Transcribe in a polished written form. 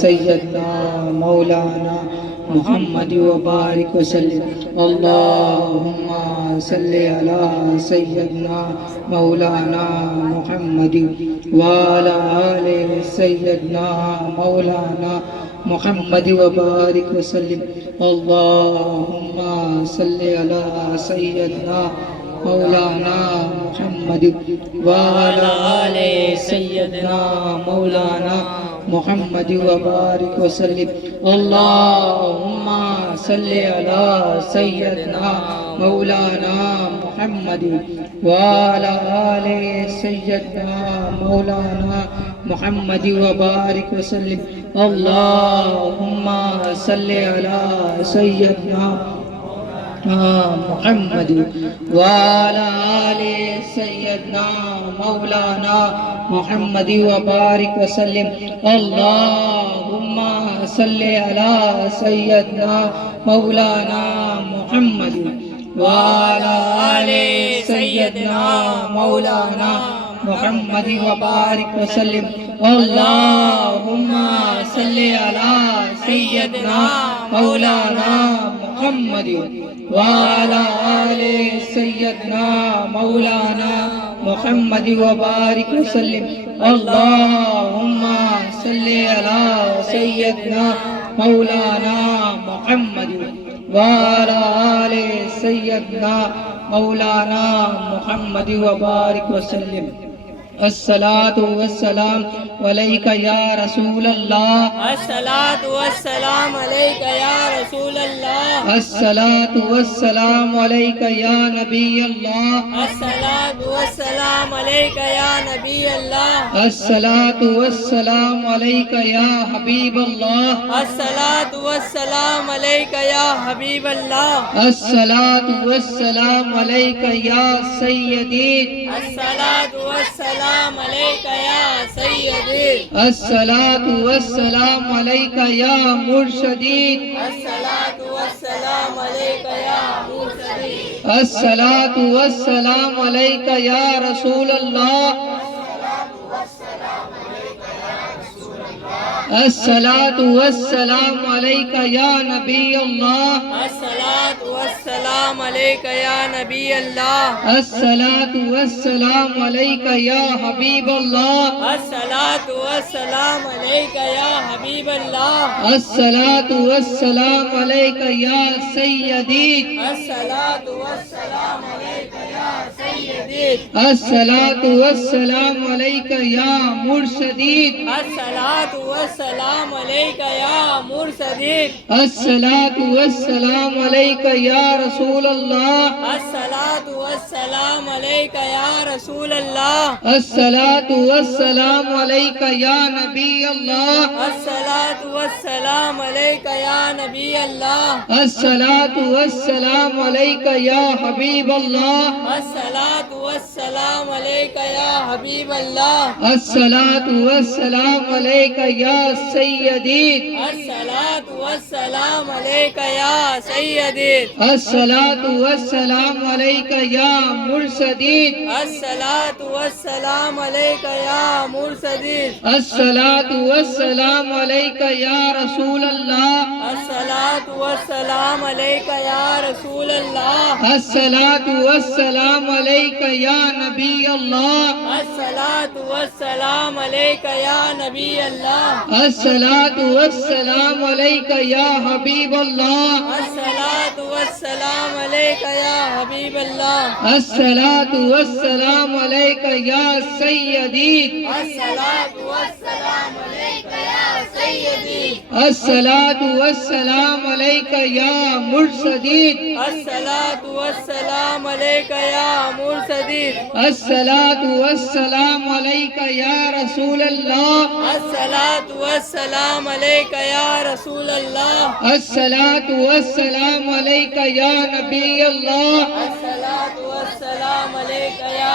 सय्यदना मौलाना मुहम्मद व बारिक वसल्लिम। अल्लाहुम्मा सल्लि अला सय्यदना मौलाना मुहम्मद व अला आलि सय्यदना मौलाना मुहम्मद व बारिक वसल्लिम। अल्लाहुम्मा सल्लि अला सय्यदना मौलाना मुहम्मद व अला आलि सय्यदना मौलाना मुहम्मद व बारिक वसल्लिम। अल्लाहुम्मा सल्लि अला सय्यदना मौलाना मुहम्मद व अला आलि सय्यदना मौलाना मुहम्मद व बारिक वसल्लिम। अल्लाहुम्मा सल्लि अला सय्यदना मुहम्मद व अला आलि सय्यदना मौलाना मुहम्मद व बारिक वसल्लिम। अल्लाहुम्मा सल्लि अला सय्यदना मौलाना मुहम्मद व अला आलि सय्यदना मौलाना मुहम्मद व बारिक वसल्लिम। अल्लाहुम्मा सल्लि अला सय्यदना मौलाना मुहम्मद व अला आलि सय्यदना मौलाना मुहम्मद व बारिक वसल्लिम। अल्लाहुम्मा सल्लि अला सय्यदना मौलाना मुहम्मद व अला आलि सय्यदना मौलाना मुहम्मद व बारिक वसल्लिम। अस्सलातु वस्सलाम अलैका या रसूल अल्लाह। अस्सलातु वस्सलाम अलैका या रसूल अल्लाह। अस्सलातु वस्सलाम अलैका या नबी अल्लाह। अस्सलातु वस्सलाम अलैका या नबी अल्लाह। अस्सलातु वस्सलाम अलैका या हबीब अल्लाह। अस्सलातु वस्सलाम अलैका या हबीब अल्लाह। अस्सलातु वस्सलाम अलैका या सय्यदी। अस्सलातु वस्सलाम अलैका या सय्यदी। अस्सलातु वस्सलाम अलैका या मुर्शदी। अस्सलातु वस्सलाम अलैका या मुर्शदी। अस्सलातु वस्सलाम अलैका या रसूल अल्लाह। अस्सलातु वस्सलाम अलैका या नबी अल्लाह। अस्सलातु वस्सलाम अलैका या नबी अल्लाह। अस्सलातु वस्सलाम अलैका या हबीब अल्लाह। अस्सलातु वस्सलाम अलैका या हबीब अल्लाह। अस्सलातु वस्सलाम अलैका या सय्यदी। अस्सलातु वस्सलाम अलैका या सय्यदी। अस्सलातु वस्सलाम अलैका या मुर्शदी। अस्सलातु वस्सलाम अलैका या मुर्शदी। अस्सलातु वस्सलाम अलैका या रसूल अल्लाह। अस्सलातु वस्सलाम अलैका या रसूल अल्लाह। अस्सलातु वस्सलाम अलैका या नबी अल्लाह। अस्सलातु वस्सलाम अलैका या नबी अल्लाह। अस्सलातु वस्सलाम अलैका या हबीब अल्लाह। अस्सलातु वस्सलाम अलैका या हबीब अल्लाह। अस्सलातु वस्सलाम अलैका या सय्यदी। अस्सलातु वस्सलाम अलैका या सय्यदी। अस्सलातु वस्सलाम अलैका या मुर्शदी। अस्सलातु वस्सलाम अलैका या मुर्शदी। अस्सलातु वस्सलाम अलैका या रसूल अल्लाह। अस्सलातु वस्सलाम अलैका या रसूल अल्लाह। अस्सलातु वस्सलाम अलैका या नबी अल्लाह। अस्सलातु वस्सलाम अलैका या नबी अल्लाह। अस्सलातु वस्सलाम अलैका या हबीब अल्लाह। अस्सलातु वस्सलाम अलैका या हबीब अल्लाह। अस्सलातु वस्सलाम अलैका या सय्यदी। अस्सलातु वस्सलाम अलैका या सय्यदी। अस्सलातु वस्सलाम अलैका या मुर्शदी। अस्सलातु वस्सलाम अलैका या मुर्शदी। अस्सलातु वस्सलाम अलैका या रसूल अल्लाह। अस्सलातु वस्सलाम अलैका या रसूल अल्लाह। अस्सलातु वस्सलाम अलैका या नबी अल्लाह। अस्सलातु वस्सलाम अलैका या